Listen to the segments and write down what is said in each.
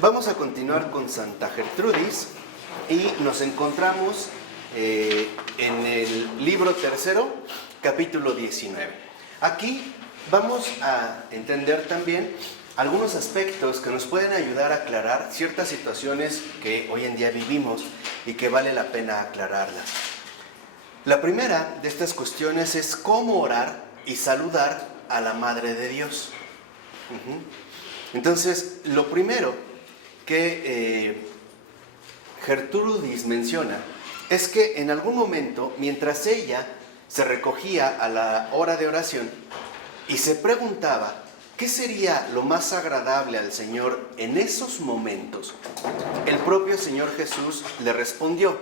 Vamos a continuar con Santa Gertrudis y nos encontramos en el libro tercero, capítulo 19. Aquí vamos a entender también algunos aspectos que nos pueden ayudar a aclarar ciertas situaciones que hoy en día vivimos y que vale la pena aclararlas. La primera de estas cuestiones es cómo orar y saludar a la Madre de Dios. Entonces, lo primero que Gertrudis menciona es que en algún momento, mientras ella se recogía a la hora de oración y se preguntaba qué sería lo más agradable al Señor en esos momentos, el propio Señor Jesús le respondió: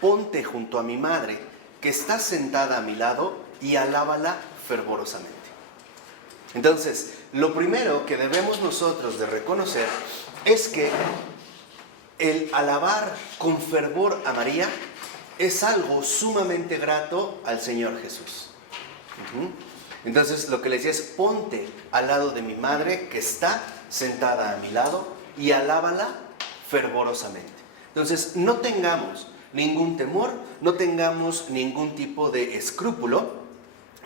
ponte junto a mi madre, que está sentada a mi lado, y alábala fervorosamente. Entonces, lo primero que debemos nosotros de reconocer es que el alabar con fervor a María es algo sumamente grato al Señor Jesús. Entonces, lo que le decía es: ponte al lado de mi madre, que está sentada a mi lado, y alábala fervorosamente. Entonces, no tengamos ningún temor, no tengamos ningún tipo de escrúpulo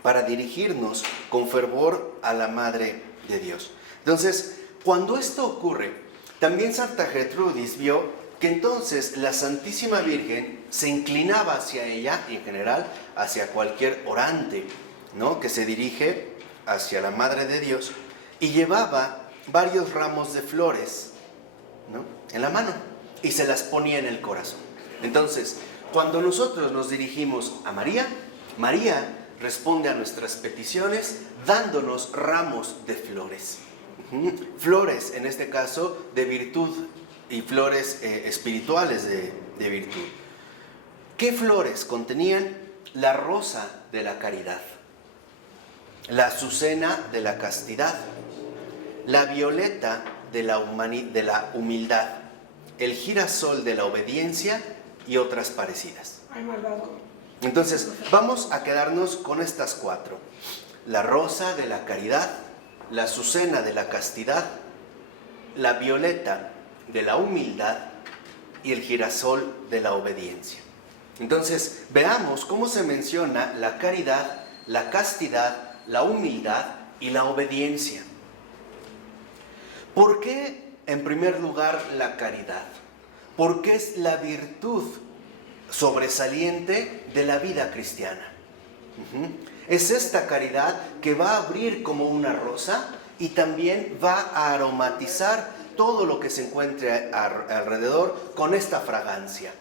para dirigirnos con fervor a la Madre de Dios. Entonces, cuando esto ocurre, también Santa Gertrudis vio que entonces la Santísima Virgen se inclinaba hacia ella, y en general hacia cualquier orante, ¿no?, que se dirige hacia la Madre de Dios, y llevaba varios ramos de flores, ¿no?, en la mano, y se las ponía en el corazón. Entonces, cuando nosotros nos dirigimos a María, María responde a nuestras peticiones dándonos ramos de flores. Flores, en este caso, de virtud, y flores espirituales de virtud. ¿Qué flores contenían? La rosa de la caridad, la azucena de la castidad, la violeta de la humildad, el girasol de la obediencia y otras parecidas. Entonces, vamos a quedarnos con estas cuatro: la rosa de la caridad, la azucena de la castidad, la violeta de la humildad y el girasol de la obediencia. Entonces, veamos cómo se menciona la caridad, la castidad, la humildad y la obediencia. ¿Por qué, en primer lugar, la caridad? Porque es la virtud sobresaliente de la vida cristiana. Es esta caridad que va a abrir como una rosa y también va a aromatizar todo lo que se encuentre alrededor con esta fragancia.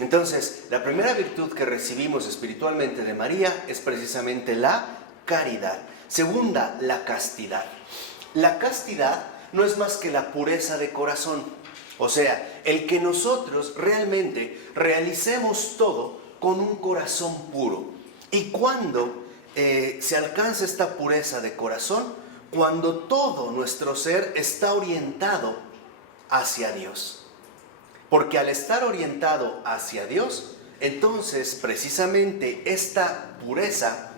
Entonces, la primera virtud que recibimos espiritualmente de María es precisamente la caridad. Segunda, la castidad. La castidad no es más que la pureza de corazón. O sea, el que nosotros realmente realicemos todo con un corazón puro. Y cuando se alcanza esta pureza de corazón, cuando todo nuestro ser está orientado hacia Dios. Porque al estar orientado hacia Dios, entonces precisamente esta pureza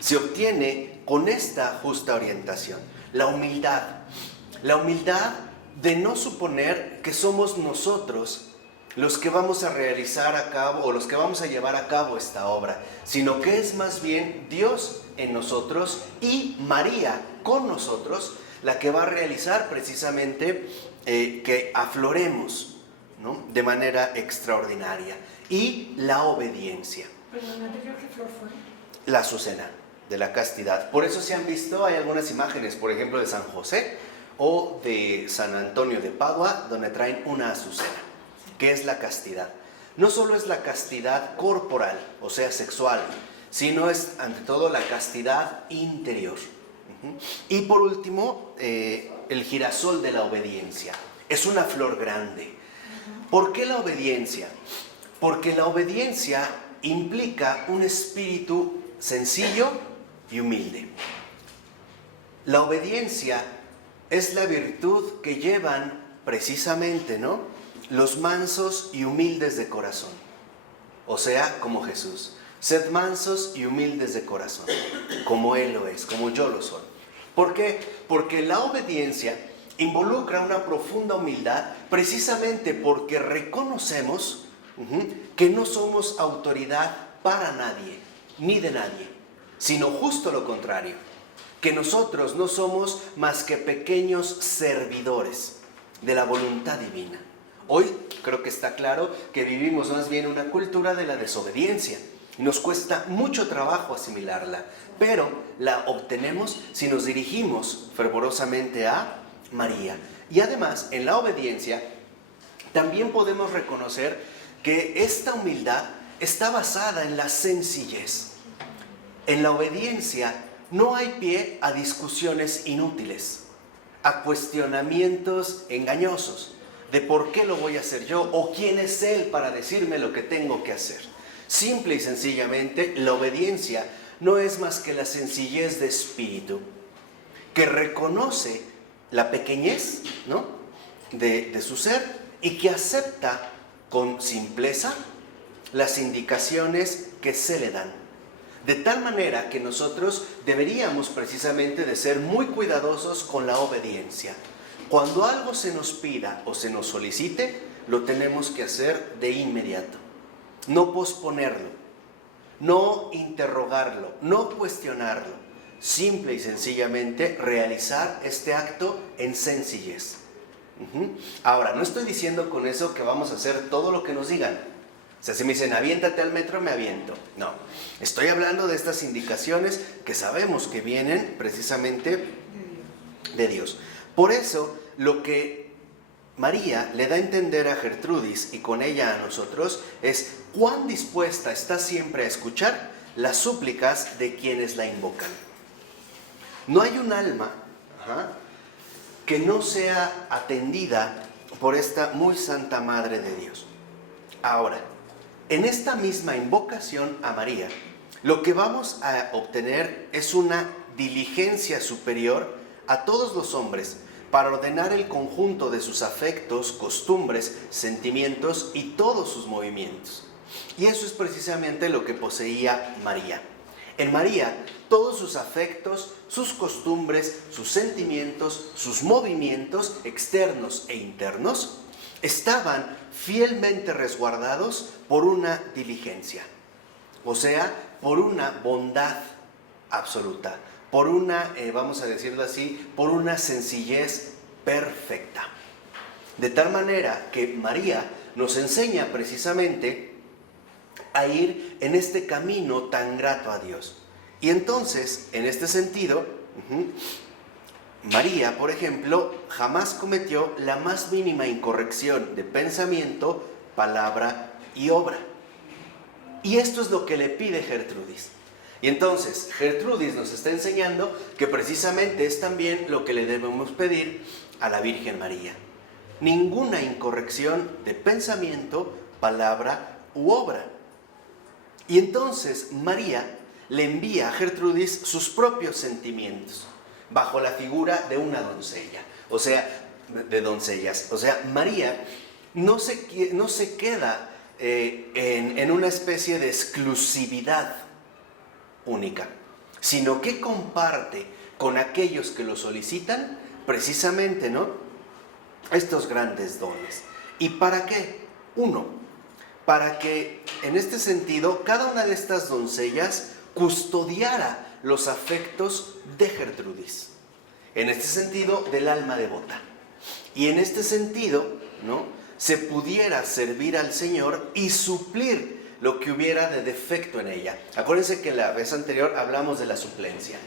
se obtiene con esta justa orientación. La humildad. La humildad de no suponer que somos nosotros los que vamos a realizar a cabo o los que vamos a llevar a cabo esta obra, sino que es más bien Dios en nosotros y María con nosotros la que va a realizar precisamente que afloremos, ¿no?, de manera extraordinaria. Y la obediencia. Perdón, ¿anterior qué flor fue? La azucena de la castidad. Por eso se han visto, hay algunas imágenes, por ejemplo, de San José o de San Antonio de Padua, donde traen una azucena, que es la castidad. No solo es la castidad corporal, o sea, sexual, sino es ante todo la castidad interior. Y por último, el girasol de la obediencia. Es una flor grande. ¿Por qué la obediencia? Porque la obediencia implica un espíritu sencillo y humilde. La obediencia es la virtud que llevan precisamente, ¿no?, los mansos y humildes de corazón. O sea, como Jesús. Sed mansos y humildes de corazón, como Él lo es, como yo lo soy. ¿Por qué? Porque la obediencia involucra una profunda humildad precisamente porque reconocemos que no somos autoridad para nadie, ni de nadie, sino justo lo contrario, que nosotros no somos más que pequeños servidores de la voluntad divina. Hoy creo que está claro que vivimos más bien una cultura de la desobediencia. Nos cuesta mucho trabajo asimilarla, pero la obtenemos si nos dirigimos fervorosamente a María. Y además, en la obediencia, también podemos reconocer que esta humildad está basada en la sencillez. En la obediencia no hay pie a discusiones inútiles, a cuestionamientos engañosos de por qué lo voy a hacer yo o quién es él para decirme lo que tengo que hacer. Simple y sencillamente, la obediencia no es más que la sencillez de espíritu, que reconoce la pequeñez, ¿no?, de su ser y que acepta con simpleza las indicaciones que se le dan. De tal manera que nosotros deberíamos precisamente de ser muy cuidadosos con la obediencia. Cuando algo se nos pida o se nos solicite, lo tenemos que hacer de inmediato. No posponerlo, no interrogarlo, no cuestionarlo. Simple y sencillamente realizar este acto en sencillez. Ahora, no estoy diciendo con eso que vamos a hacer todo lo que nos digan. O sea, si me dicen, aviéntate al metro, me aviento. No, estoy hablando de estas indicaciones que sabemos que vienen precisamente de Dios. Por eso, lo que María le da a entender a Gertrudis y con ella a nosotros es cuán dispuesta está siempre a escuchar las súplicas de quienes la invocan. No hay un alma que no sea atendida por esta muy santa Madre de Dios. Ahora, en esta misma invocación a María, lo que vamos a obtener es una diligencia superior a todos los hombres para ordenar el conjunto de sus afectos, costumbres, sentimientos y todos sus movimientos. Y eso es precisamente lo que poseía María. En María, todos sus afectos, sus costumbres, sus sentimientos, sus movimientos externos e internos estaban fielmente resguardados por una diligencia, o sea, por una bondad absoluta, por una, vamos a decirlo así, por una sencillez perfecta. De tal manera que María nos enseña precisamente a ir en este camino tan grato a Dios. Y entonces, en este sentido, María, por ejemplo, jamás cometió la más mínima incorrección de pensamiento, palabra y obra. Y esto es lo que le pide Gertrudis. Y entonces, Gertrudis nos está enseñando que precisamente es también lo que le debemos pedir a la Virgen María. Ninguna incorrección de pensamiento, palabra u obra. Y entonces María le envía a Gertrudis sus propios sentimientos, bajo la figura de una doncella, o sea, de doncellas. O sea, María no se queda en una especie de exclusividad única, sino que comparte con aquellos que lo solicitan precisamente, ¿no?, estos grandes dones. ¿Y para qué? Uno, para que en este sentido cada una de estas doncellas custodiara los afectos de Gertrudis, en este sentido del alma devota, y en este sentido, ¿no?, se pudiera servir al Señor y suplir lo que hubiera de defecto en ella. Acuérdense que la vez anterior hablamos de la suplencia,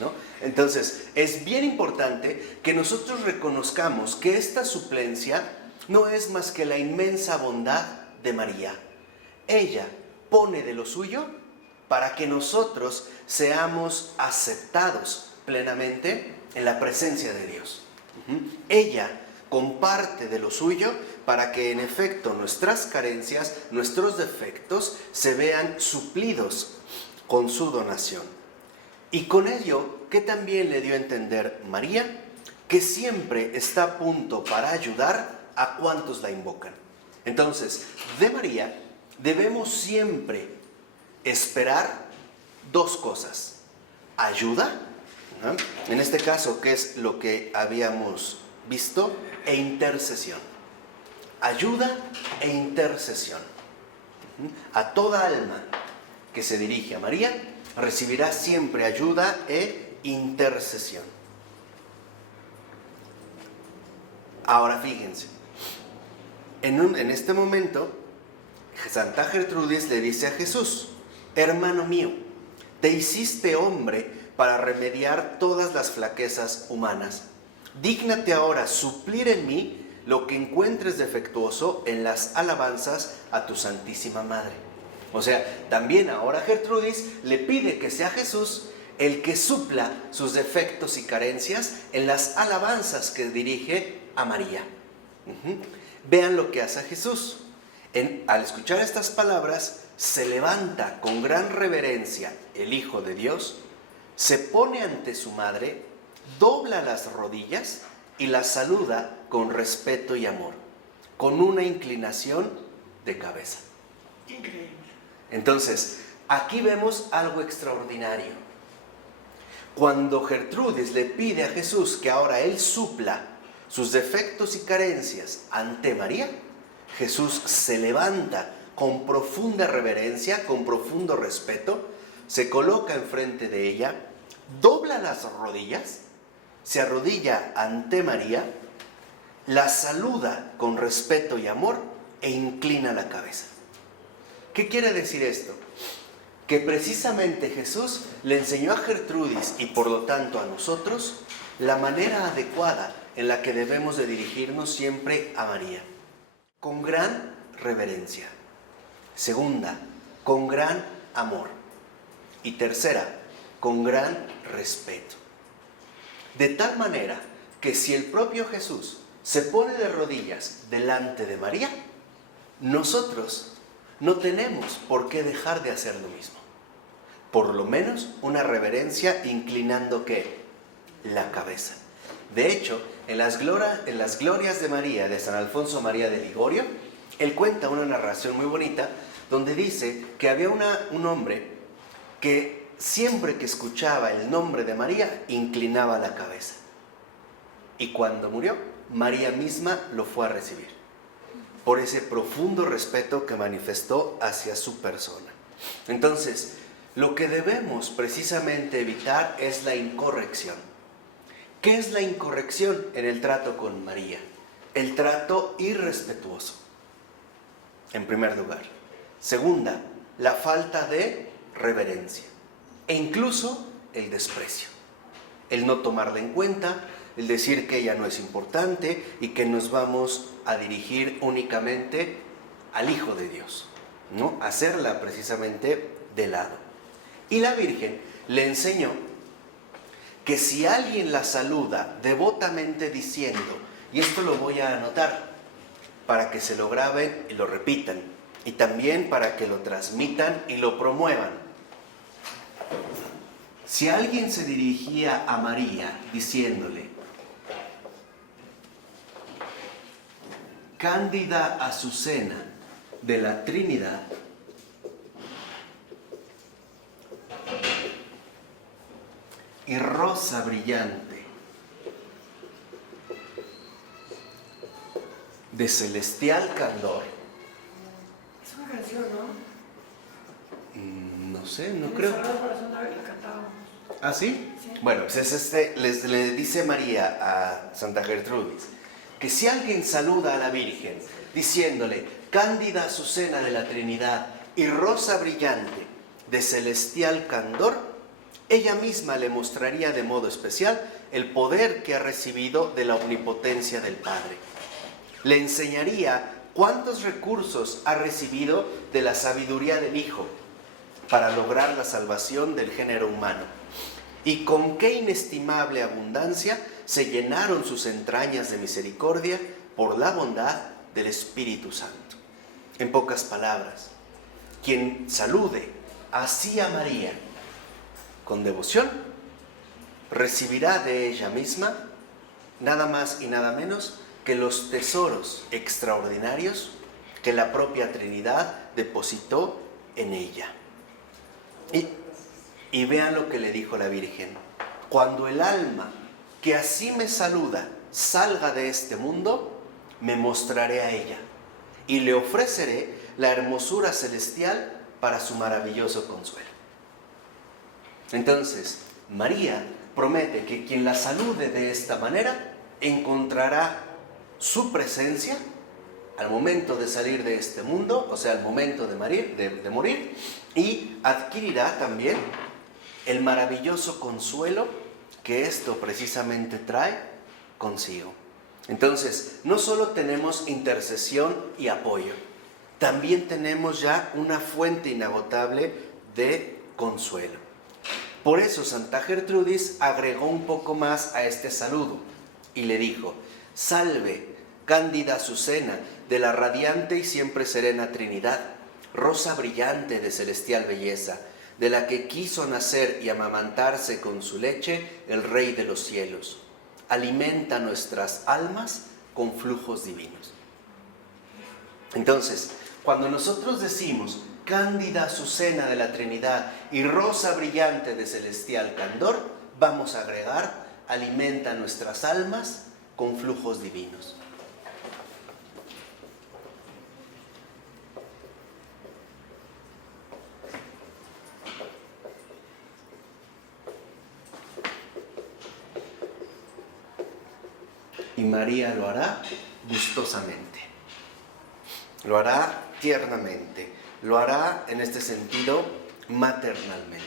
¿no? Entonces, es bien importante que nosotros reconozcamos que esta suplencia no es más que la inmensa bondad de María. Ella pone de lo suyo para que nosotros seamos aceptados plenamente en la presencia de Dios. Ella comparte de lo suyo para que en efecto nuestras carencias, nuestros defectos se vean suplidos con su donación. Y con ello, ¿qué también le dio a entender María? Que siempre está a punto para ayudar a cuantos la invocan. Entonces, de María debemos siempre esperar dos cosas: ayuda, ¿no?, en este caso, que es lo que habíamos ¿visto? E intercesión. Ayuda e intercesión. A toda alma que se dirige a María recibirá siempre ayuda e intercesión. Ahora fíjense, en este momento, Santa Gertrudis le dice a Jesús: hermano mío, te hiciste hombre para remediar todas las flaquezas humanas. Dígnate ahora suplir en mí lo que encuentres defectuoso en las alabanzas a tu Santísima Madre. O sea, también ahora Gertrudis le pide que sea Jesús el que supla sus defectos y carencias en las alabanzas que dirige a María. Vean lo que hace Jesús. Al escuchar estas palabras, se levanta con gran reverencia el Hijo de Dios, se pone ante su madre, dobla las rodillas y la saluda con respeto y amor, con una inclinación de cabeza. Increíble. Entonces, aquí vemos algo extraordinario. Cuando Gertrudis le pide a Jesús que ahora Él supla sus defectos y carencias ante María, Jesús se levanta con profunda reverencia, con profundo respeto, se coloca enfrente de ella, dobla las rodillas, se arrodilla ante María, la saluda con respeto y amor e inclina la cabeza. ¿Qué quiere decir esto? Que precisamente Jesús le enseñó a Gertrudis y por lo tanto a nosotros la manera adecuada en la que debemos de dirigirnos siempre a María. Con gran reverencia. Segunda, con gran amor. Y tercera, con gran respeto. De tal manera que si el propio Jesús se pone de rodillas delante de María, nosotros no tenemos por qué dejar de hacer lo mismo. Por lo menos una reverencia inclinando ¿qué? La cabeza. De hecho, en las glorias de María, de San Alfonso María de Ligorio, él cuenta una narración muy bonita donde dice que había un hombre que siempre que escuchaba el nombre de María, inclinaba la cabeza. Y cuando murió, María misma lo fue a recibir, por ese profundo respeto que manifestó hacia su persona. Entonces, lo que debemos precisamente evitar es la incorrección. ¿Qué es la incorrección en el trato con María? El trato irrespetuoso, en primer lugar. Segunda, la falta de reverencia e incluso el desprecio. El no tomarla en cuenta, el decir que ella no es importante y que nos vamos a dirigir únicamente al Hijo de Dios, ¿no? Hacerla precisamente de lado. Y la Virgen le enseñó que si alguien la saluda devotamente diciendo, y esto lo voy a anotar para que se lo graben y lo repitan, y también para que lo transmitan y lo promuevan. Si alguien se dirigía a María diciéndole, Cándida Azucena de la Trinidad, y rosa brillante de celestial candor. Es una canción, ¿no? No sé, no En creo. El Sagrado Corazón la cantábamos. ¿Ah, sí? Sí. Bueno, pues es le dice María a Santa Gertrudis que si alguien saluda a la Virgen diciéndole Cándida Azucena de la Trinidad y rosa brillante de celestial candor, ella misma le mostraría de modo especial el poder que ha recibido de la omnipotencia del Padre. Le enseñaría cuántos recursos ha recibido de la sabiduría del Hijo para lograr la salvación del género humano. Y con qué inestimable abundancia se llenaron sus entrañas de misericordia por la bondad del Espíritu Santo. En pocas palabras, quien salude así a María con devoción, recibirá de ella misma nada más y nada menos que los tesoros extraordinarios que la propia Trinidad depositó en ella. Y vean lo que le dijo la Virgen. Cuando el alma que así me saluda salga de este mundo, me mostraré a ella y le ofreceré la hermosura celestial para su maravilloso consuelo. Entonces, María promete que quien la salude de esta manera encontrará su presencia al momento de salir de este mundo, o sea, al momento de morir, y adquirirá también el maravilloso consuelo que esto precisamente trae consigo. Entonces, no solo tenemos intercesión y apoyo, también tenemos ya una fuente inagotable de consuelo. Por eso Santa Gertrudis agregó un poco más a este saludo y le dijo: salve, cándida Azucena, de la radiante y siempre serena Trinidad, rosa brillante de celestial belleza, de la que quiso nacer y amamantarse con su leche el Rey de los cielos. Alimenta nuestras almas con flujos divinos. Entonces, cuando nosotros decimos cándida Azucena de la Trinidad y rosa brillante de celestial candor, vamos a agregar: alimenta nuestras almas con flujos divinos. Y María lo hará gustosamente, lo hará tiernamente, lo hará en este sentido maternalmente.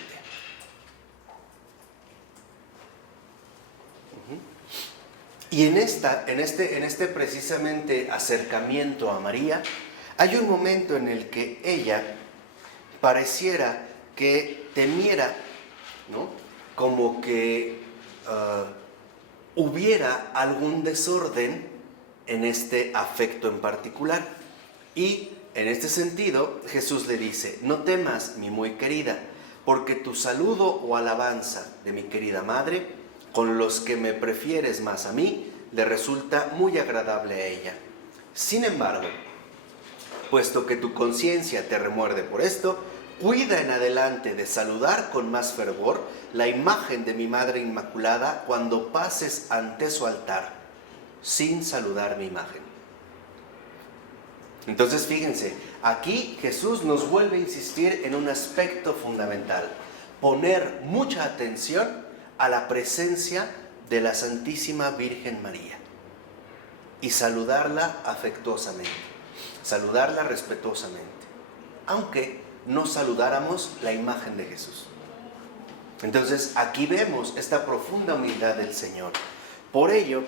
Y en este precisamente acercamiento a María, hay un momento en el que ella pareciera que temiera, ¿no?, como que hubiera algún desorden en este afecto en particular. Y en este sentido, Jesús le dice: no temas, mi muy querida, porque tu saludo o alabanza de mi querida madre, con los que me prefieres más a mí, le resulta muy agradable a ella. Sin embargo, puesto que tu conciencia te remuerde por esto, cuida en adelante de saludar con más fervor la imagen de mi Madre Inmaculada cuando pases ante su altar, sin saludar mi imagen. Entonces, fíjense, aquí Jesús nos vuelve a insistir en un aspecto fundamental: poner mucha atención a la presencia de la Santísima Virgen María y saludarla afectuosamente, saludarla respetuosamente, aunque no saludáramos la imagen de Jesús. Entonces, aquí vemos esta profunda humildad del Señor. Por ello,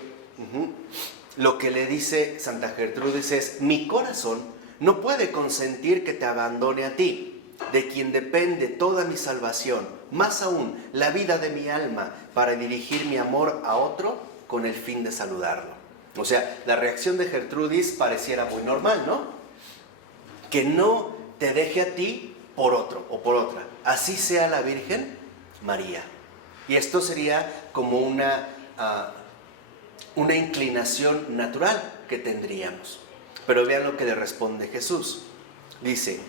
lo que le dice Santa Gertrudis es: mi corazón no puede consentir que te abandone a ti, de quien depende toda mi salvación, más aún la vida de mi alma, para dirigir mi amor a otro con el fin de saludarlo. O sea, la reacción de Gertrudis pareciera muy normal, ¿no? Que no te deje a ti por otro o por otra, así sea la Virgen María. Y esto sería como una inclinación natural que tendríamos. Pero vean lo que le responde Jesús. Dice: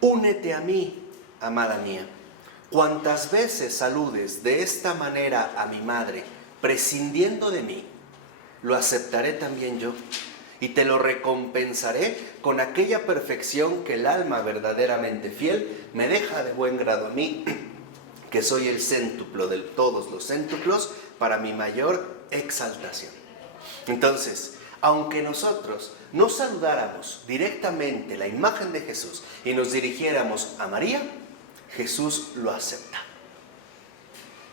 únete a mí, amada mía. Cuantas veces saludes de esta manera a mi madre, prescindiendo de mí, lo aceptaré también yo, y te lo recompensaré con aquella perfección que el alma verdaderamente fiel me deja de buen grado a mí, que soy el céntuplo de todos los céntuplos para mi mayor exaltación. Entonces, aunque nosotros no saludáramos directamente la imagen de Jesús y nos dirigiéramos a María, Jesús lo acepta.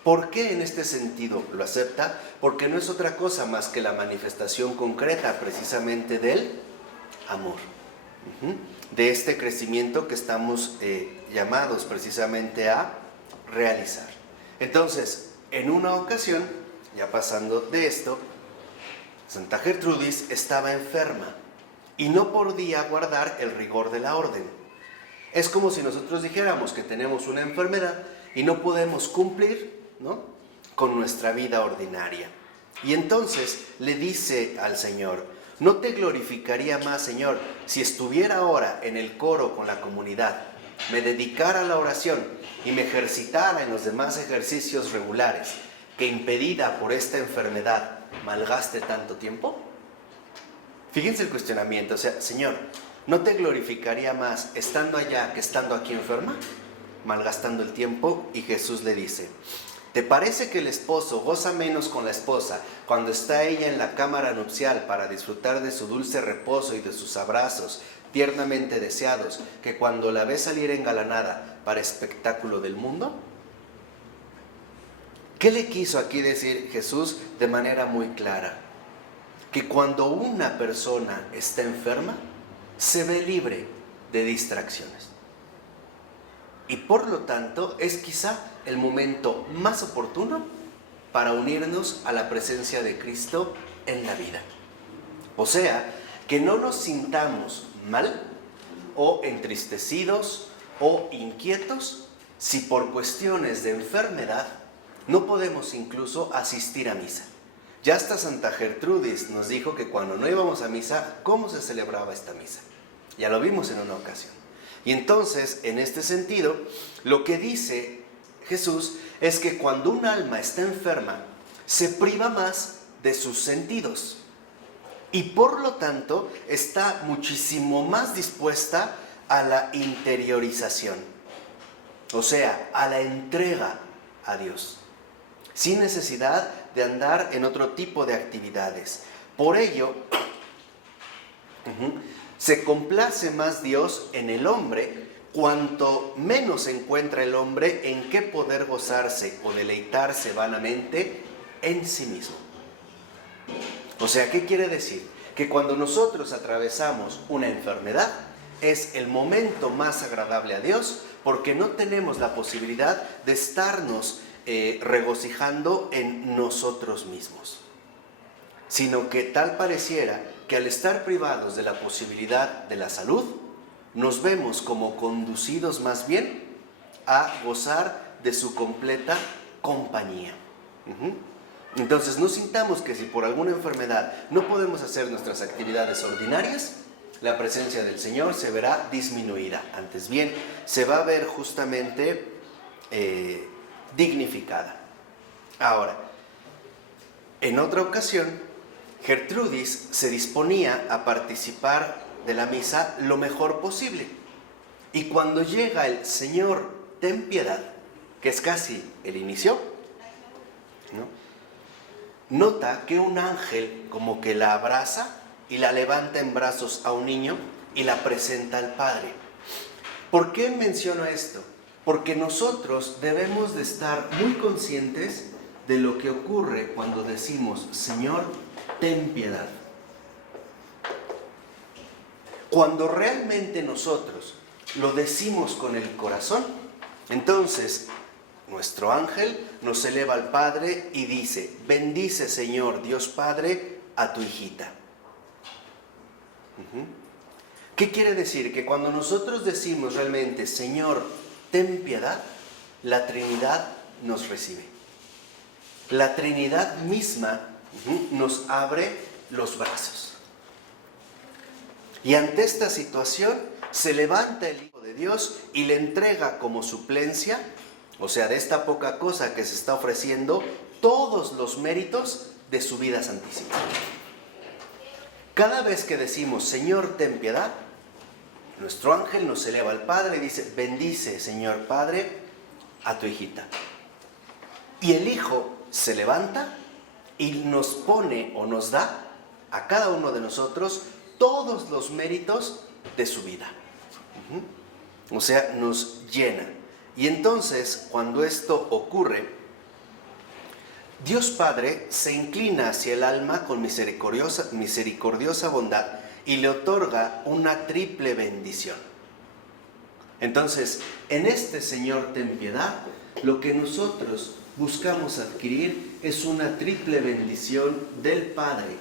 ¿Por qué en este sentido lo acepta? Porque no es otra cosa más que la manifestación concreta precisamente del amor, de este crecimiento que estamos llamados precisamente a realizar. Entonces, en una ocasión, ya pasando de esto, Santa Gertrudis estaba enferma y no podía guardar el rigor de la orden. Es como si nosotros dijéramos que tenemos una enfermedad y no podemos cumplir, ¿no?, con nuestra vida ordinaria. Y entonces le dice al Señor: ¿no te glorificaría más, Señor, si estuviera ahora en el coro con la comunidad, me dedicara a la oración y me ejercitara en los demás ejercicios regulares, que impedida por esta enfermedad malgaste tanto tiempo? Fíjense el cuestionamiento, o sea, Señor, ¿no te glorificaría más estando allá que estando aquí enferma? Malgastando el tiempo. Y Jesús le dice, ¿te parece que el esposo goza menos con la esposa cuando está ella en la cámara nupcial para disfrutar de su dulce reposo y de sus abrazos tiernamente deseados que cuando la ve salir engalanada para espectáculo del mundo? ¿Qué le quiso aquí decir Jesús de manera muy clara? Que cuando una persona está enferma, se ve libre de distracciones. Y por lo tanto, es quizá el momento más oportuno para unirnos a la presencia de Cristo en la vida. O sea, que no nos sintamos mal o entristecidos o inquietos si por cuestiones de enfermedad no podemos incluso asistir a misa. Ya hasta Santa Gertrudis nos dijo que cuando no íbamos a misa, ¿cómo se celebraba esta misa? Ya lo vimos en una ocasión. Y entonces, en este sentido, lo que dice Jesús es que cuando un alma está enferma, se priva más de sus sentidos. Y por lo tanto, está muchísimo más dispuesta a la interiorización. O sea, a la entrega a Dios. Sin necesidad de andar en otro tipo de actividades. Por ello, se complace más Dios en el hombre cuanto menos encuentra el hombre en qué poder gozarse o deleitarse vanamente en sí mismo. O sea, ¿qué quiere decir? Que cuando nosotros atravesamos una enfermedad, es el momento más agradable a Dios porque no tenemos la posibilidad de estarnos regocijando en nosotros mismos, sino que tal pareciera que al estar privados de la posibilidad de la salud, nos vemos como conducidos más bien a gozar de su completa compañía. Entonces no sintamos que si por alguna enfermedad no podemos hacer nuestras actividades ordinarias, la presencia del Señor se verá disminuida. Antes bien, se va a ver justamente dignificada. Ahora, en otra ocasión, Gertrudis se disponía a participar de la misa lo mejor posible. Y cuando llega el Señor, ten piedad, que es casi el inicio, nota que un ángel como que la abraza y la levanta en brazos a un niño y la presenta al Padre. ¿Por qué menciono esto? Porque nosotros debemos de estar muy conscientes de lo que ocurre cuando decimos, Señor, ten piedad. Cuando realmente nosotros lo decimos con el corazón, entonces nuestro ángel nos eleva al Padre y dice, bendice Señor Dios Padre a tu hijita. ¿Qué quiere decir? Que cuando nosotros decimos realmente, Señor, ten piedad, la Trinidad nos recibe. La Trinidad misma nos abre los brazos. Y ante esta situación se levanta el Hijo de Dios y le entrega como suplencia, o sea, de esta poca cosa que se está ofreciendo, todos los méritos de su vida santísima. Cada vez que decimos, Señor, ten piedad, nuestro ángel nos eleva al Padre y dice, bendice, Señor Padre, a tu hijita. Y el Hijo se levanta y nos pone o nos da a cada uno de nosotros todos los méritos de su vida. O sea, nos llena. Y entonces, cuando esto ocurre, Dios Padre se inclina hacia el alma con misericordiosa bondad y le otorga una triple bendición. Entonces, en este Señor ten piedad, lo que nosotros buscamos adquirir es una triple bendición del Padre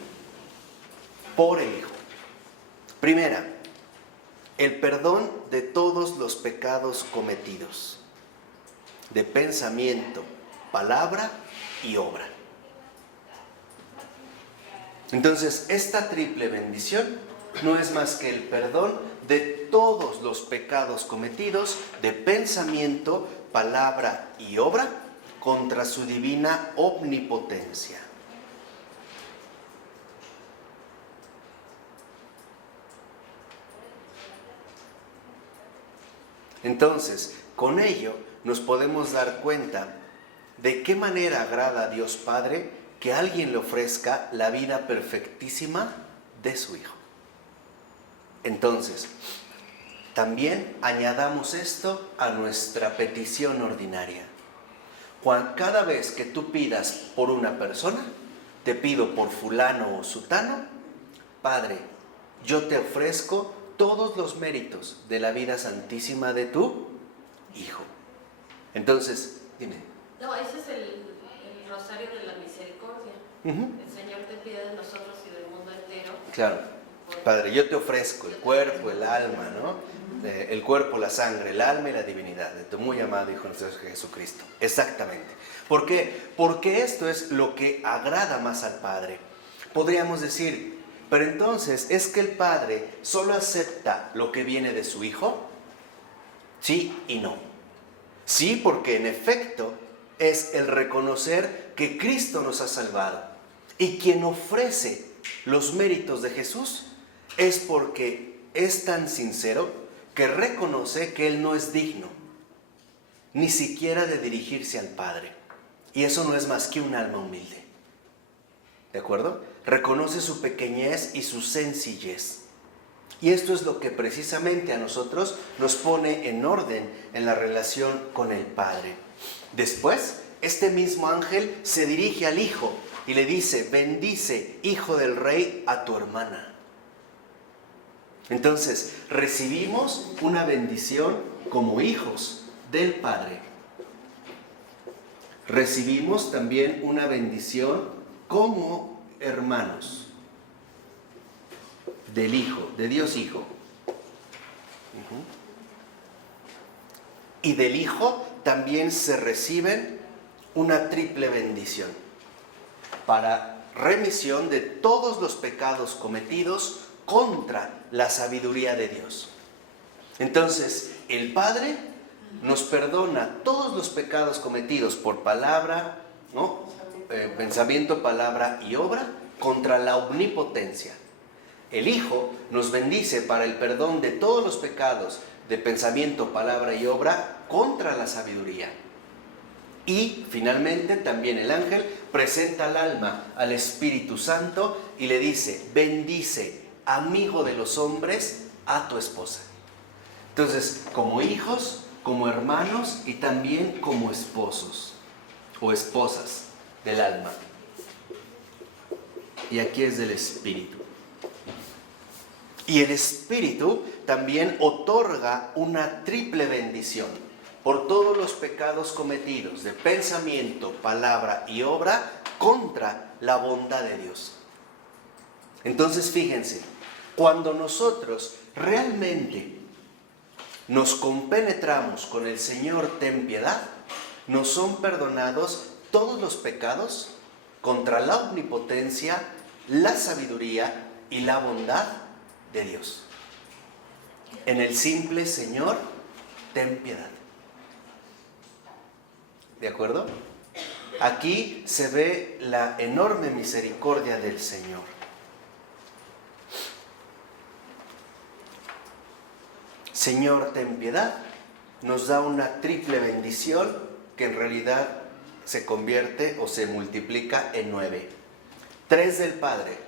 por el Hijo. Primera, el perdón de todos los pecados cometidos, de pensamiento, palabra y obra. Entonces, esta triple bendición no es más que el perdón de todos los pecados cometidos de pensamiento, palabra y obra contra su divina omnipotencia. Entonces, con ello nos podemos dar cuenta de qué manera agrada a Dios Padre que alguien le ofrezca la vida perfectísima de su Hijo. Entonces, también añadamos esto a nuestra petición ordinaria. Cada vez que tú pidas por una persona, te pido por fulano o sutano, Padre, yo te ofrezco todos los méritos de la vida santísima de tu Hijo. Entonces, dime. No, ese es el rosario de la misericordia. El Señor te pide de nosotros y del mundo entero. Claro. Padre, yo te ofrezco el cuerpo, el alma, ¿no? El cuerpo, la sangre, el alma y la divinidad de tu muy amado Hijo nuestro Jesucristo. Exactamente. ¿Por qué? Porque esto es lo que agrada más al Padre. Podríamos decir, pero entonces, ¿es que el Padre solo acepta lo que viene de su Hijo? Sí y no. Sí, porque en efecto es el reconocer que Cristo nos ha salvado. Y quien ofrece los méritos de Jesús es porque es tan sincero que reconoce que Él no es digno, ni siquiera de dirigirse al Padre. Y eso no es más que un alma humilde. ¿De acuerdo? Reconoce su pequeñez y su sencillez. Y esto es lo que precisamente a nosotros nos pone en orden en la relación con el Padre. Después, este mismo ángel se dirige al Hijo y le dice, bendice, Hijo del Rey, a tu hermana. Entonces, recibimos una bendición como hijos del Padre. Recibimos también una bendición como hermanos del Hijo, de Dios Hijo. Y del Hijo también se reciben una triple bendición para remisión de todos los pecados cometidos contra la sabiduría de Dios. Entonces, el Padre nos perdona todos los pecados cometidos por palabra, ¿no? Pensamiento, palabra y obra contra la omnipotencia. El Hijo nos bendice para el perdón de todos los pecados de pensamiento, palabra y obra contra la sabiduría. Y finalmente también el ángel presenta al alma al Espíritu Santo y le dice, bendice, amigo de los hombres, a tu esposa. Entonces, como hijos, como hermanos y también como esposos o esposas del alma. Y aquí es del Espíritu. Y el Espíritu también otorga una triple bendición por todos los pecados cometidos de pensamiento, palabra y obra contra la bondad de Dios. Entonces fíjense, cuando nosotros realmente nos compenetramos con el Señor, ten piedad, nos son perdonados todos los pecados contra la omnipotencia, la sabiduría y la bondad de Dios. En el simple Señor, ten piedad. ¿De acuerdo? Aquí se ve la enorme misericordia del Señor. Señor, ten piedad, nos da una triple bendición que en realidad se convierte o se multiplica en 9. 3 del Padre,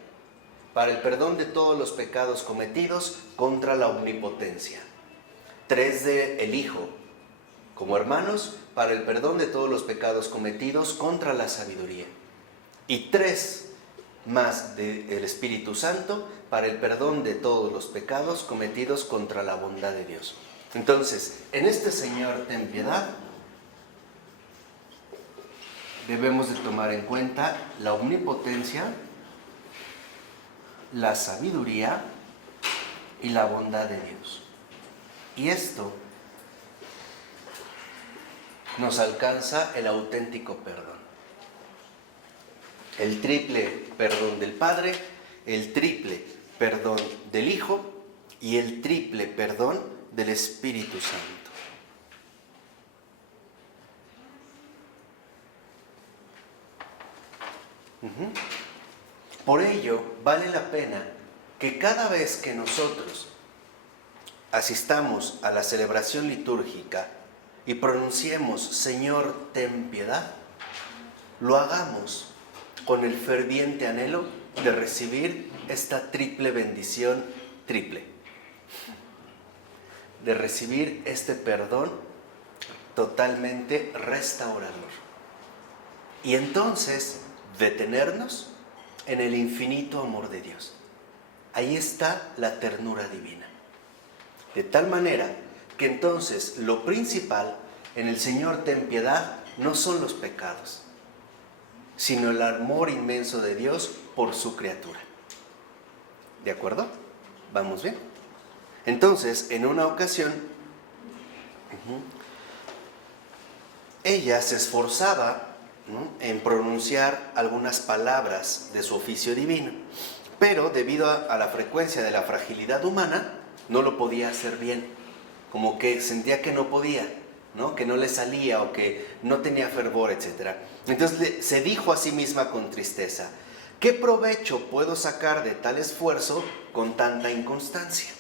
para el perdón de todos los pecados cometidos contra la omnipotencia. 3 del Hijo, como hermanos, para el perdón de todos los pecados cometidos contra la sabiduría. Y 3 más del Espíritu Santo para el perdón de todos los pecados cometidos contra la bondad de Dios. Entonces, en este Señor, ten piedad, debemos de tomar en cuenta la omnipotencia, la sabiduría y la bondad de Dios. Y esto nos alcanza el auténtico perdón. El triple perdón del Padre, el triple perdón del Hijo y el triple perdón del Espíritu Santo. Por ello, vale la pena que cada vez que nosotros asistamos a la celebración litúrgica y pronunciemos Señor, ten piedad, lo hagamos con el ferviente anhelo de recibir esta triple bendición triple, de recibir este perdón totalmente restaurador. Y entonces detenernos en el infinito amor de Dios. Ahí está la ternura divina. De tal manera que entonces lo principal en el Señor ten piedad no son los pecados, sino el amor inmenso de Dios por su criatura. ¿De acuerdo? ¿Vamos bien? Entonces, en una ocasión, ella se esforzaba, ¿no?, en pronunciar algunas palabras de su oficio divino, pero debido a la frecuencia de la fragilidad humana, no lo podía hacer bien, como que sentía que no podía, ¿no?, que no le salía o que no tenía fervor, etc. Entonces se dijo a sí misma con tristeza: ¿qué provecho puedo sacar de tal esfuerzo con tanta inconstancia?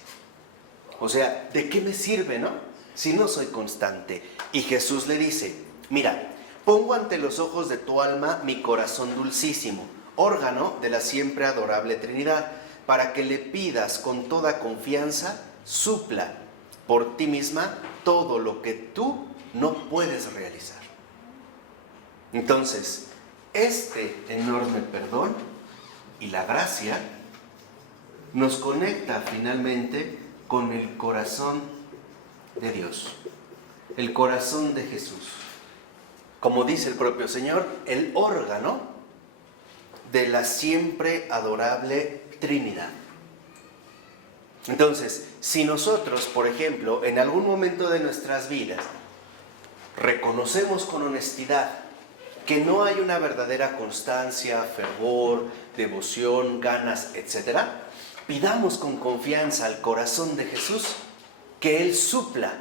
O sea, ¿de qué me sirve, no?, si no soy constante. Y Jesús le dice: mira, pongo ante los ojos de tu alma mi corazón dulcísimo, órgano de la siempre adorable Trinidad, para que le pidas con toda confianza, supla por ti misma todo lo que tú no puedes realizar. Entonces, este enorme perdón y la gracia nos conecta finalmente con el corazón de Dios, el corazón de Jesús. Como dice el propio Señor, el órgano de la siempre adorable Trinidad. Entonces, si nosotros, por ejemplo, en algún momento de nuestras vidas reconocemos con honestidad que no hay una verdadera constancia, fervor, devoción, ganas, etc., pidamos con confianza al corazón de Jesús que Él supla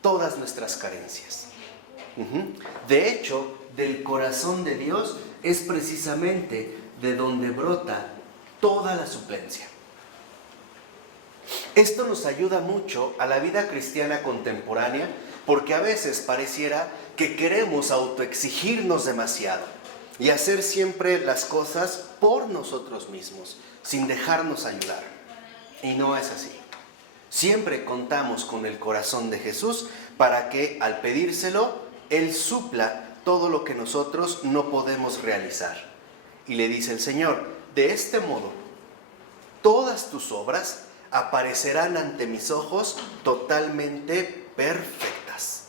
todas nuestras carencias. De hecho, del corazón de Dios es precisamente de donde brota toda la suplencia. Esto nos ayuda mucho a la vida cristiana contemporánea, porque a veces pareciera que queremos autoexigirnos demasiado y hacer siempre las cosas por nosotros mismos, sin dejarnos ayudar. Y no es así. Siempre contamos con el corazón de Jesús para que, al pedírselo, Él supla todo lo que nosotros no podemos realizar. Y le dice el Señor: de este modo, todas tus obras aparecerán ante mis ojos totalmente perfectas.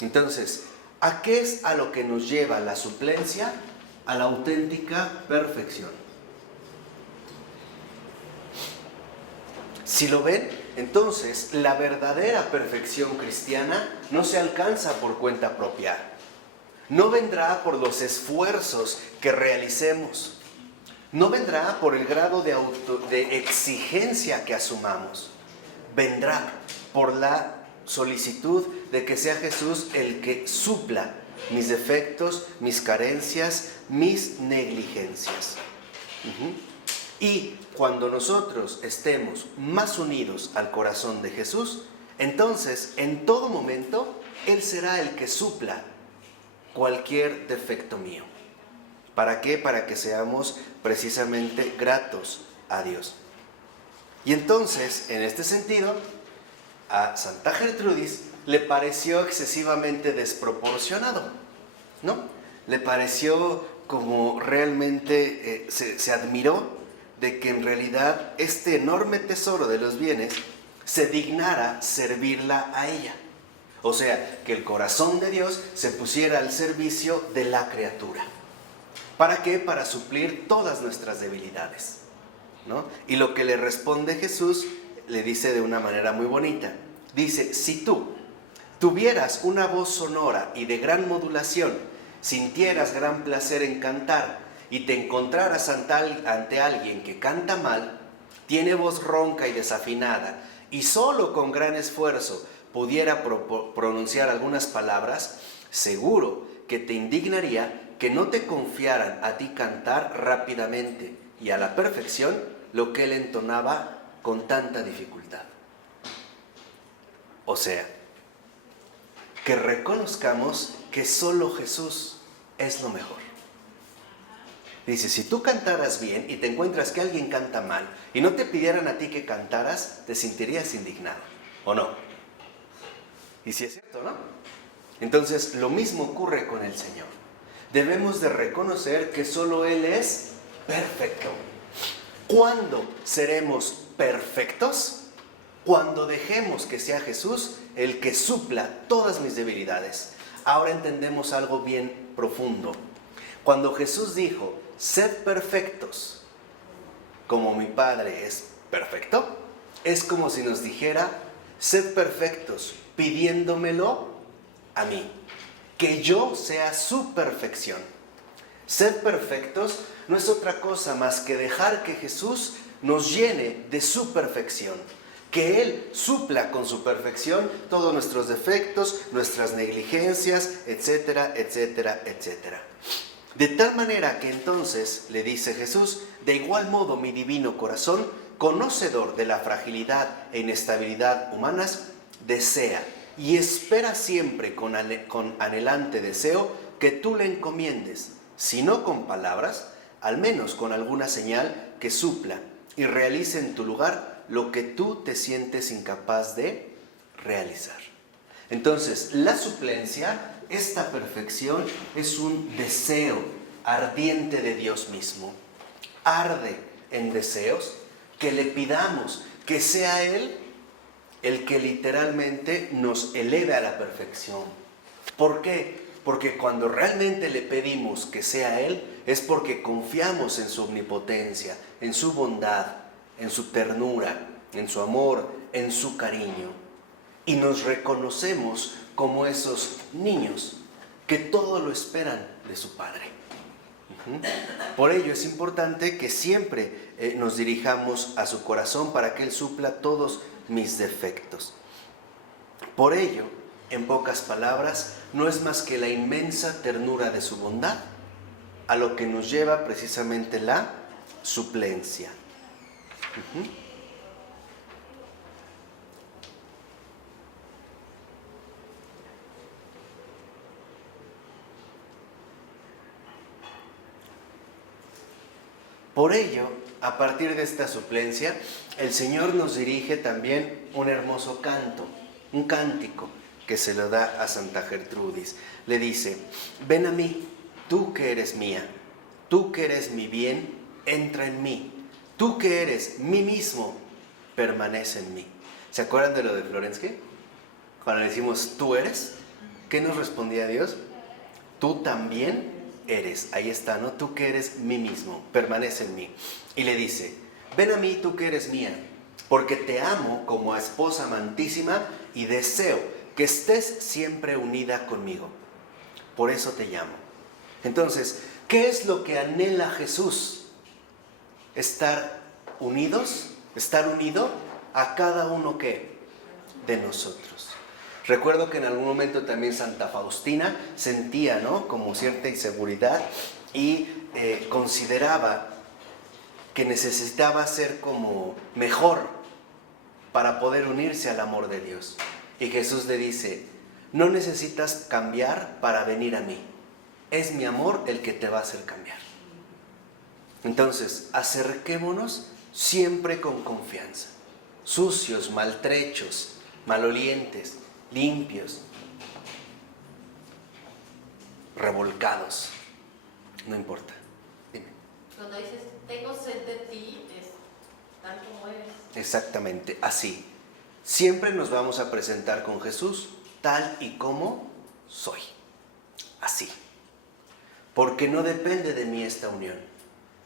Entonces, ¿a qué es a lo que nos lleva la suplencia? A la auténtica perfección. Si lo ven, entonces la verdadera perfección cristiana no se alcanza por cuenta propia. No vendrá por los esfuerzos que realicemos. No vendrá por el grado de exigencia que asumamos. Vendrá por la solicitud de que sea Jesús el que supla mis defectos, mis carencias, mis negligencias. Y cuando nosotros estemos más unidos al corazón de Jesús, entonces en todo momento Él será el que supla cualquier defecto mío. ¿Para qué? Para que seamos precisamente gratos a Dios. Y entonces, en este sentido, a Santa Gertrudis le pareció excesivamente desproporcionado, ¿no? Le pareció como realmente se admiró de que en realidad este enorme tesoro de los bienes se dignara servirla a ella. O sea, que el corazón de Dios se pusiera al servicio de la criatura. ¿Para qué? Para suplir todas nuestras debilidades, ¿no? Y lo que le responde Jesús, le dice de una manera muy bonita. Dice: si tú tuvieras una voz sonora y de gran modulación, sintieras gran placer en cantar y te encontraras ante alguien que canta mal, tiene voz ronca y desafinada, y solo con gran esfuerzo pudiera pronunciar algunas palabras, seguro que te indignaría que no te confiaran a ti cantar rápidamente y a la perfección lo que él entonaba con tanta dificultad. O sea, que reconozcamos que solo Jesús es lo mejor. Dice, si tú cantaras bien y te encuentras que alguien canta mal y no te pidieran a ti que cantaras, te sentirías indignado, ¿o no? Y si es cierto, ¿no? Entonces, lo mismo ocurre con el Señor. Debemos de reconocer que solo Él es perfecto. ¿Cuándo seremos perfectos? Cuando dejemos que sea Jesús el que supla todas mis debilidades. Ahora entendemos algo bien profundo. Cuando Jesús dijo, sed perfectos, como mi Padre es perfecto, es como si nos dijera, sed perfectos, pidiéndomelo a mí, que yo sea su perfección. Sed perfectos no es otra cosa más que dejar que Jesús nos llene de su perfección, que Él supla con su perfección todos nuestros defectos, nuestras negligencias, etcétera, etcétera, etcétera. De tal manera que entonces, le dice Jesús, de igual modo mi divino corazón, conocedor de la fragilidad e inestabilidad humanas, desea y espera siempre con anhelante deseo que tú le encomiendes, si no con palabras, al menos con alguna señal que supla y realice en tu lugar lo que tú te sientes incapaz de realizar. Entonces, la suplencia, esta perfección, es un deseo ardiente de Dios mismo. Arde en deseos que le pidamos que sea Él el que literalmente nos eleve a la perfección. ¿Por qué? Porque cuando realmente le pedimos que sea Él, es porque confiamos en su omnipotencia, en su bondad, en su ternura, en su amor, en su cariño. Y nos reconocemos como esos niños que todo lo esperan de su Padre. Por ello es importante que siempre nos dirijamos a su corazón para que Él supla todos mis defectos. Por ello, en pocas palabras, no es más que la inmensa ternura de su bondad a lo que nos lleva precisamente la suplencia. Por ello, a partir de esta suplencia, el Señor nos dirige también un hermoso canto, un cántico que se lo da a Santa Gertrudis. Le dice, ven a mí, tú que eres mía, tú que eres mi bien, entra en mí, tú que eres mí mismo, permanece en mí. ¿Se acuerdan de lo de Florensky? Cuando le decimos, tú eres, ¿qué nos respondía Dios? Tú también eres, ahí está, ¿no? Tú que eres mí mismo, permanece en mí. Y le dice, ven a mí tú que eres mía, porque te amo como a esposa amantísima y deseo que estés siempre unida conmigo. Por eso te llamo. Entonces, ¿qué es lo que anhela Jesús? Estar unidos, estar unido a cada uno ¿qué? De nosotros. Recuerdo que en algún momento también Santa Faustina sentía, ¿no?, como cierta inseguridad y consideraba que necesitaba ser como mejor para poder unirse al amor de Dios. Y Jesús le dice, no necesitas cambiar para venir a mí. Es mi amor el que te va a hacer cambiar. Entonces, acerquémonos siempre con confianza. Sucios, maltrechos, malolientes, limpios, revolcados, no importa. Dime. Cuando dices, tengo sed de ti, es tal como eres. Exactamente, así. Siempre nos vamos a presentar con Jesús tal y como soy. Así. Porque no depende de mí esta unión,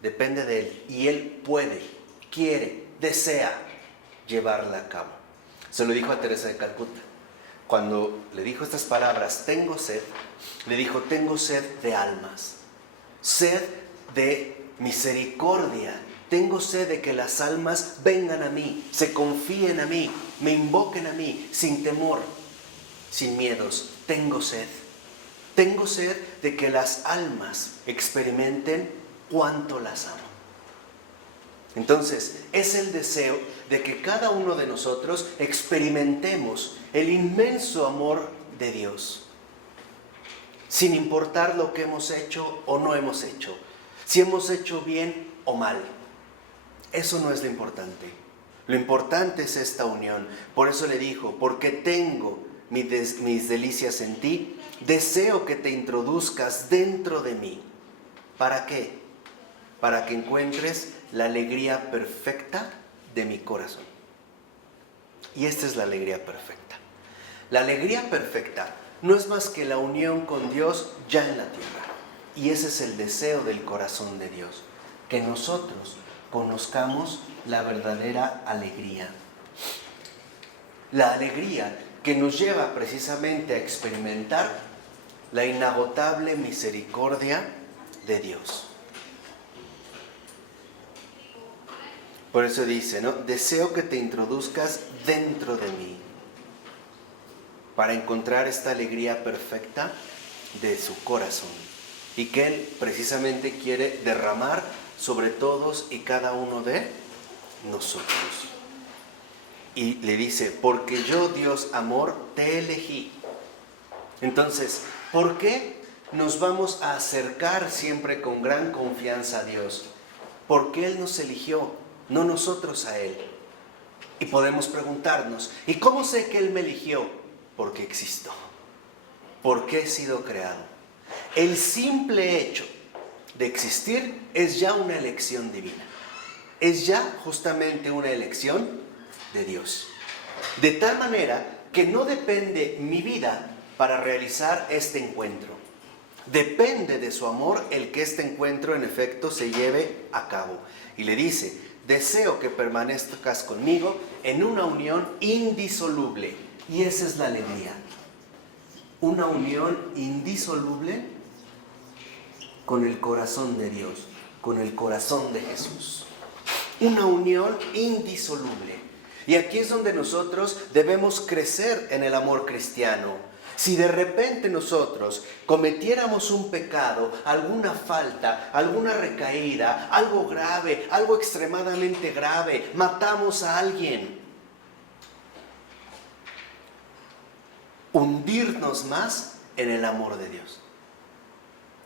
depende de Él. Y Él puede, quiere, desea llevarla a cabo. Se lo dijo a Teresa de Calcuta. Cuando le dijo estas palabras, tengo sed, le dijo, tengo sed de almas, sed de misericordia, tengo sed de que las almas vengan a mí, se confíen a mí, me invoquen a mí, sin temor, sin miedos. Tengo sed de que las almas experimenten cuánto las amo. Entonces, es el deseo de que cada uno de nosotros experimentemos el inmenso amor de Dios, sin importar lo que hemos hecho o no hemos hecho, si hemos hecho bien o mal. Eso no es lo importante. Lo importante es esta unión. Por eso le dijo, porque tengo mis delicias en ti, deseo que te introduzcas dentro de mí. ¿Para qué? Para que encuentres la alegría perfecta de mi corazón. Y esta es la alegría perfecta. La alegría perfecta no es más que la unión con Dios ya en la tierra. Y ese es el deseo del corazón de Dios, que nosotros conozcamos la verdadera alegría. La alegría que nos lleva precisamente a experimentar la inagotable misericordia de Dios. Por eso dice, ¿no? Deseo que te introduzcas dentro de mí, para encontrar esta alegría perfecta de su corazón, y que Él precisamente quiere derramar sobre todos y cada uno de nosotros. Y le dice, porque yo, Dios amor, te elegí. Entonces, ¿por qué nos vamos a acercar siempre con gran confianza a Dios? Porque Él nos eligió, no nosotros a Él. Y podemos preguntarnos, ¿y cómo sé que Él me eligió? Porque existo, porque he sido creado. El simple hecho de existir es ya una elección divina. Es ya justamente una elección de Dios. De tal manera que no depende mi vida para realizar este encuentro. Depende de su amor el que este encuentro en efecto se lleve a cabo. Y le dice, deseo que permanezcas conmigo en una unión indisoluble. Y esa es la alegría. Una unión indisoluble con el corazón de Dios, con el corazón de Jesús. Una unión indisoluble. Y aquí es donde nosotros debemos crecer en el amor cristiano. Si de repente nosotros cometiéramos un pecado, alguna falta, alguna recaída, algo grave, algo extremadamente grave, matamos a alguien, hundirnos más en el amor de Dios.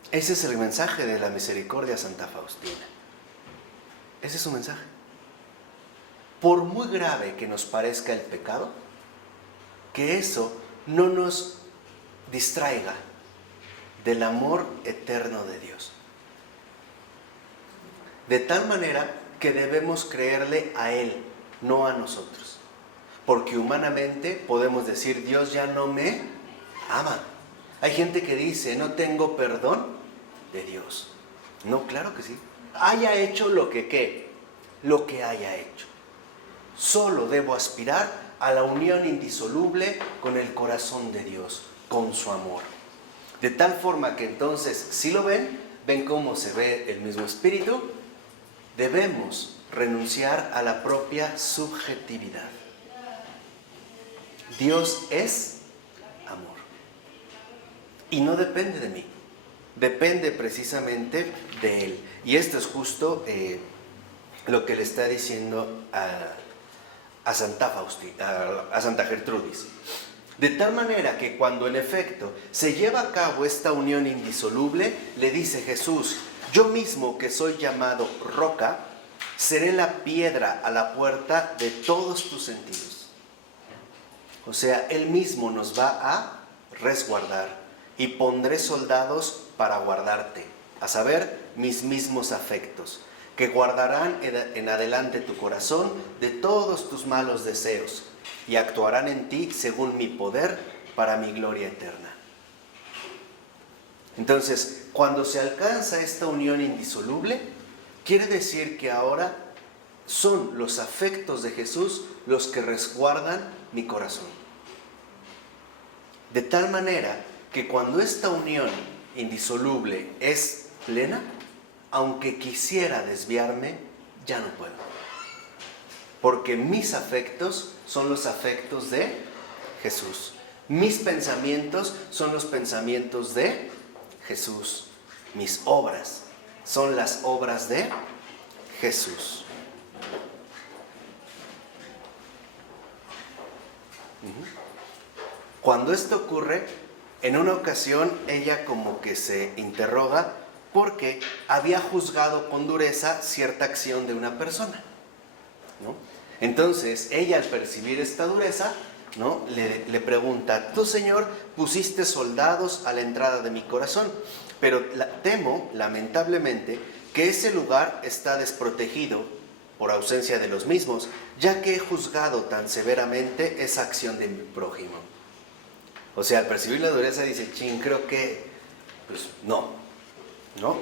Ese es el mensaje de la misericordia Santa Faustina. Ese es su mensaje. Por muy grave que nos parezca el pecado, que eso no nos distraiga del amor eterno de Dios. De tal manera que debemos creerle a Él, no a nosotros. Porque humanamente podemos decir, Dios ya no me ama. Hay gente que dice, no tengo perdón de Dios. No, claro que sí. Haya hecho lo que ¿qué? Lo que haya hecho. Solo debo aspirar a la unión indisoluble con el corazón de Dios, con su amor. De tal forma que entonces, si lo ven cómo se ve el mismo espíritu, debemos renunciar a la propia subjetividad. Dios es amor. Y no depende de mí, depende precisamente de Él. Y esto es justo lo que le está diciendo a Santa Faustina, a Santa Gertrudis. De tal manera que cuando en efecto se lleva a cabo esta unión indisoluble, le dice Jesús, yo mismo que soy llamado roca, seré la piedra a la puerta de todos tus sentidos. O sea, Él mismo nos va a resguardar y pondré soldados para guardarte, a saber, mis mismos afectos, que guardarán en adelante tu corazón de todos tus malos deseos y actuarán en ti según mi poder para mi gloria eterna. Entonces, cuando se alcanza esta unión indisoluble, quiere decir que ahora son los afectos de Jesús los que resguardan mi corazón. De tal manera que cuando esta unión indisoluble es plena, aunque quisiera desviarme, ya no puedo. Porque mis afectos son los afectos de Jesús. Mis pensamientos son los pensamientos de Jesús. Mis obras son las obras de Jesús. Cuando esto ocurre, en una ocasión ella como que se interroga porque había juzgado con dureza cierta acción de una persona, ¿no? Entonces ella, al percibir esta dureza, ¿no?, le pregunta: tú, Señor, pusiste soldados a la entrada de mi corazón, pero temo, lamentablemente, que ese lugar está desprotegido por ausencia de los mismos, ya que he juzgado tan severamente esa acción de mi prójimo. O sea, al percibir la dureza dice: chin, creo que, pues no,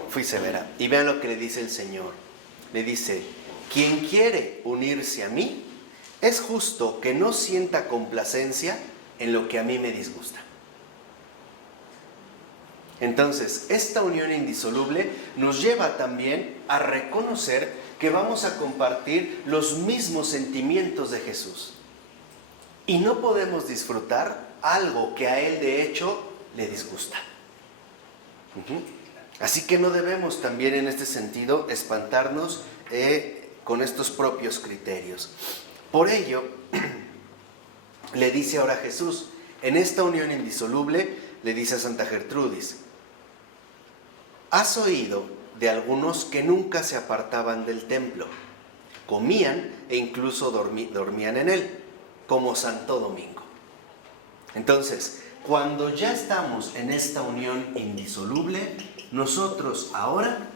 fui severa. Y vean lo que le dice el Señor. Le dice: quien quiere unirse a mí, es justo que no sienta complacencia en lo que a mí me disgusta. Entonces, esta unión indisoluble nos lleva también a reconocer que vamos a compartir los mismos sentimientos de Jesús. Y no podemos disfrutar algo que a Él de hecho le disgusta. Así que no debemos también en este sentido espantarnos con estos propios criterios. Por ello, le dice ahora Jesús, en esta unión indisoluble, le dice a Santa Gertrudis: has oído de algunos que nunca se apartaban del templo, comían e incluso dormían en él, como Santo Domingo. Entonces, cuando ya estamos en esta unión indisoluble, nosotros ahora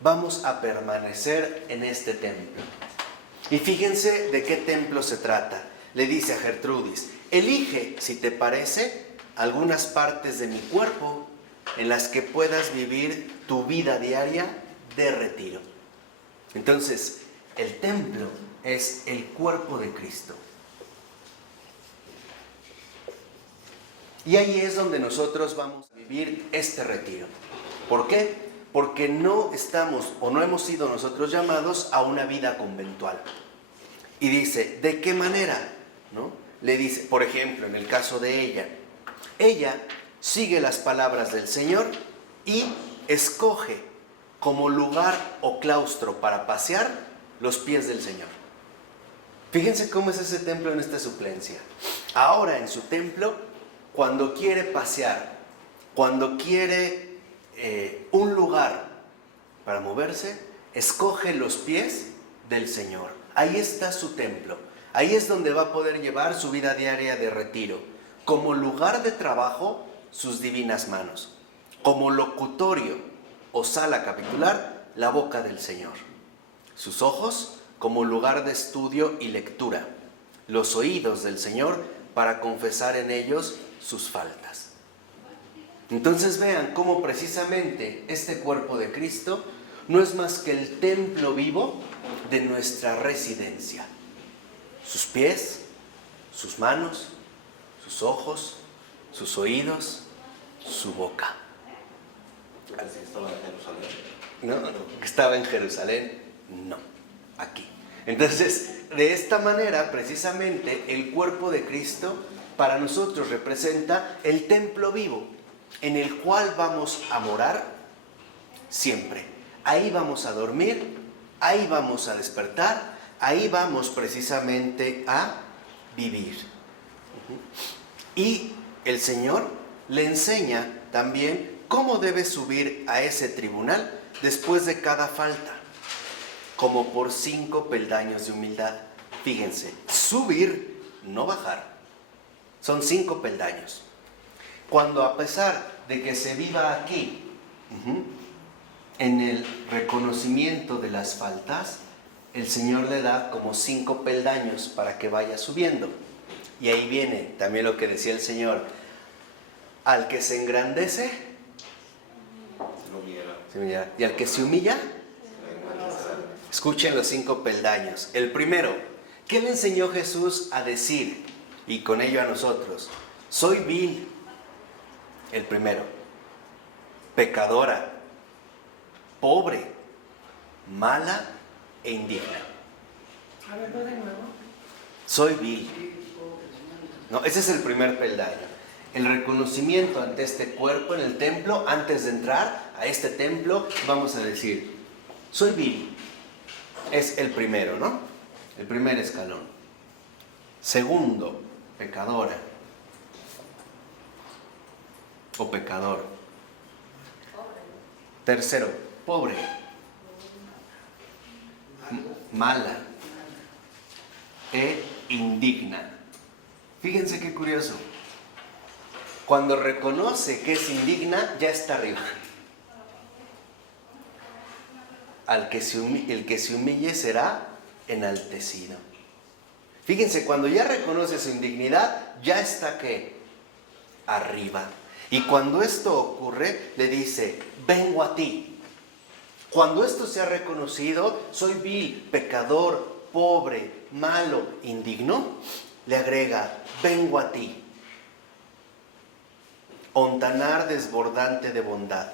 vamos a permanecer en este templo. Y fíjense de qué templo se trata. Le dice a Gertrudis: elige, si te parece, algunas partes de mi cuerpo en las que puedas vivir tu vida diaria de retiro. Entonces, el templo es el cuerpo de Cristo. Y ahí es donde nosotros vamos a vivir este retiro. ¿Por qué? Porque no estamos o no hemos sido nosotros llamados a una vida conventual. Y dice: ¿de qué manera? ¿No? Le dice, por ejemplo, en el caso de ella sigue las palabras del Señor y escoge como lugar o claustro para pasear los pies del Señor. Fíjense cómo es ese templo en esta suplencia. Ahora en su templo, cuando quiere pasear, cuando quiere un lugar para moverse, escoge los pies del Señor. Ahí está su templo. Ahí es donde va a poder llevar su vida diaria de retiro. Como lugar de trabajo, sus divinas manos. Como locutorio o sala capitular, la boca del Señor. Sus ojos como lugar de estudio y lectura. Los oídos del Señor para confesar en ellos sus faltas. Entonces vean cómo precisamente este cuerpo de Cristo no es más que el templo vivo de nuestra residencia. Sus pies, sus manos, sus ojos, sus oídos, su boca. ¿Así estaba en Jerusalén? No, estaba en Jerusalén, no, aquí. Entonces, de esta manera, precisamente, el cuerpo de Cristo para nosotros representa el templo vivo en el cual vamos a morar siempre. Ahí vamos a dormir, ahí vamos a despertar, ahí vamos precisamente a vivir. Y el Señor le enseña también cómo debe subir a ese tribunal después de cada falta, como por 5 peldaños de humildad. Fíjense, subir, no bajar. Son 5 peldaños. Cuando a pesar de que se viva aquí, en el reconocimiento de las faltas, el Señor le da como 5 peldaños para que vaya subiendo. Y ahí viene también lo que decía el Señor: al que se engrandece, se humilla. Y al que se humilla, escuchen los 5 peldaños. El primero, ¿qué le enseñó Jesús a decir? Y con ello a nosotros: soy vil. El primero, pecadora, pobre, mala e indigna. A ver, de nuevo. Soy vil. No, ese es el primer peldaño. El reconocimiento ante este cuerpo en el templo. Antes de entrar a este templo, vamos a decir: soy vil. Es el primero, ¿no? El primer escalón. Segundo, pecadora o pecador. Tercero, pobre, mala e indigna. Fíjense qué curioso. Cuando reconoce que es indigna, ya está arriba. El que se humille será enaltecido. Fíjense, cuando ya reconoce su indignidad, ya está ¿qué? Arriba. Y cuando esto ocurre, le dice, vengo a ti. Cuando esto se ha reconocido, soy vil, pecador, pobre, malo, indigno, le agrega, vengo a ti. Ontanar desbordante de bondad,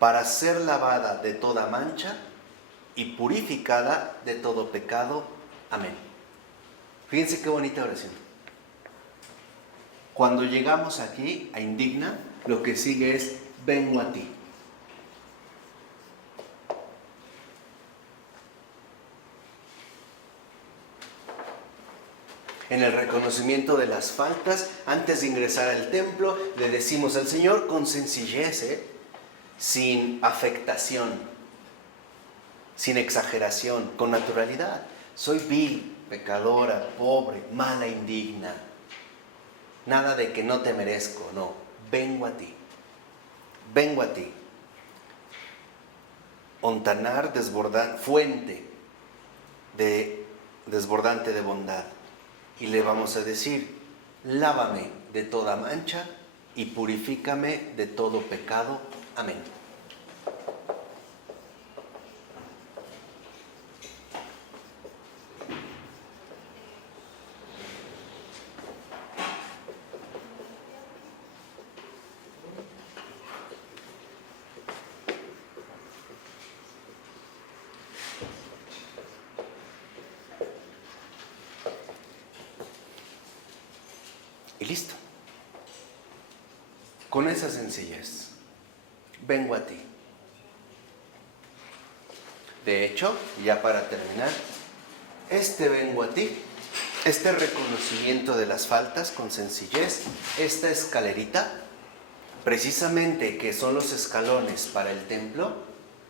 para ser lavada de toda mancha y purificada de todo pecado. Amén. Fíjense qué bonita oración. Cuando llegamos aquí a indigna, lo que sigue es, vengo a ti. En el reconocimiento de las faltas, antes de ingresar al templo, le decimos al Señor con sencillez, sin afectación, sin exageración, con naturalidad. Soy vil, pecadora, pobre, mala, indigna. Nada de que no te merezco, no. Vengo a ti. Vengo a ti. Ontanar, fuente desbordante de bondad. Y le vamos a decir, lávame de toda mancha y purifícame de todo pecado. Amén. Y listo. Con esa sencillez, vengo a ti. De hecho, ya para terminar, vengo a ti, este reconocimiento de las faltas con sencillez, esta escalerita, precisamente que son los escalones para el templo,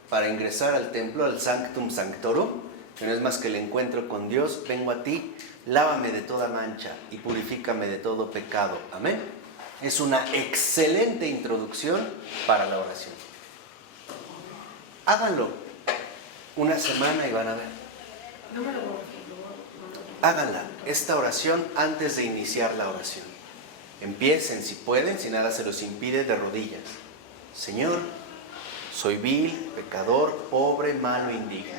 para ingresar al templo, al Sanctum Sanctorum, que no es más que el encuentro con Dios, vengo a ti, lávame de toda mancha y purifícame de todo pecado. Amén. Es una excelente introducción para la oración. Háganlo una semana y van a ver. Háganla, esta oración, antes de iniciar la oración. Empiecen, si pueden, si nada se los impide, de rodillas. Señor, soy vil, pecador, pobre, malo, indigno.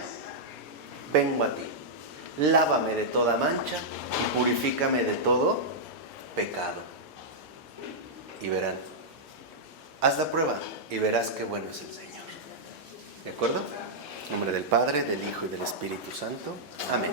Vengo a ti. Lávame de toda mancha y purifícame de todo pecado. Y verán. Haz la prueba y verás qué bueno es el Señor. ¿De acuerdo? En nombre del Padre, del Hijo y del Espíritu Santo. Amén.